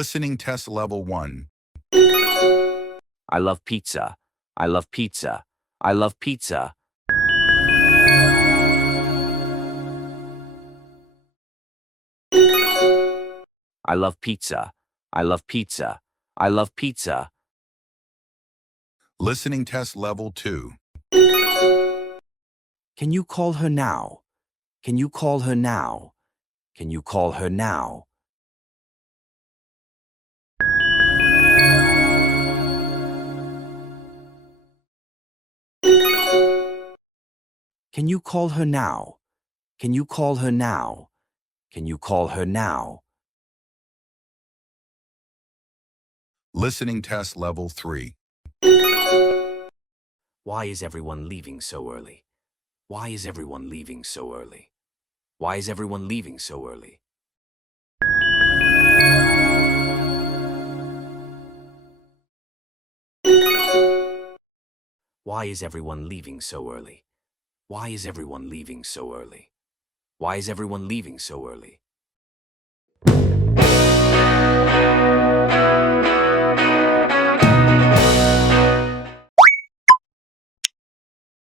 Listening test level 1. I love pizza. I love pizza. I love pizza. I love pizza. I love pizza. I love pizza. Listening test level 2. Can you call her now? Can you call her now? Can you call her now? Can you call her now? Can you call her now? Can you call her now? Listening test level 3. Why is everyone leaving so early? Why is everyone leaving so early? Why is everyone leaving so early? Why is everyone leaving so early? Why is everyone leaving so early? Why is everyone leaving so early?